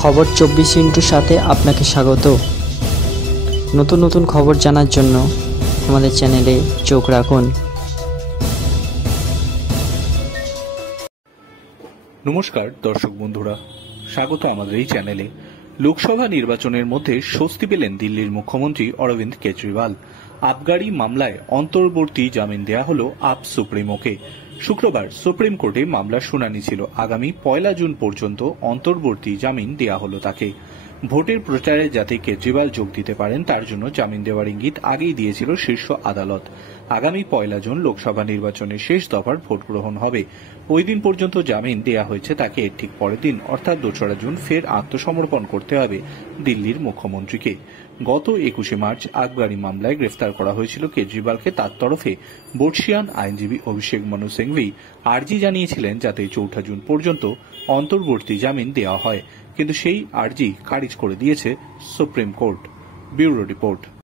খবর 24 সাথে আপনাকে স্বাগত। নতুন নতুন খবর জানার জন্য আমাদের চ্যানেলে চোখ রাখুন। নমস্কার দর্শক বন্ধুরা, স্বাগত আমাদের এই চ্যানেলে। লোকসভা নির্বাচনের মধ্যে স্বস্তি পেলেন দিল্লির মুখ্যমন্ত্রী অরবিন্দ কেজরিওয়াল। আবগারি মামলায় অন্তর্বর্তী জামিন দেয়া হল আপ সুপ্রিমোকে। শুক্রবার সুপ্রিম কোর্টে মামলার শুনানি ছিল। আগামী 1 জুন পর্যন্ত অন্তর্বর্তী জামিন দেয়া হল তাকে। ভোটের প্রচারে যাতে কেজরিওয়াল যোগ দিতে পারেন তার জন্য জামিন দেওয়ার ইঙ্গিত আগেই দিয়েছিল শীর্ষ আদালত। আগামী 1 জুন লোকসভা নির্বাচনের শেষ দফার ভোট গ্রহণ হবে। ওই দিন পর্যন্ত জামিন দেয়া হয়েছে তাকে। ঠিক পরের দিন অর্থাৎ 2রা জুন ফের আত্মসমর্পণ করতে হবে দিল্লির মুখ্যমন্ত্রীকে। গত 21 মার্চ আবগারি মামলায় গ্রেফতার করা হয়েছিল কেজরিওয়ালকে। তার তরফে বর্ষিয়ান আইনজীবী অভিষেক মনু সিংভি আর্জি জানিয়েছিলেন যাতে 4 জুন পর্যন্ত অন্তর্বর্তী জামিন দেওয়া হয়, কিন্তু সেই আর্জি খারিজ করে দিয়েছে সুপ্রিম কোর্ট। Bureau report.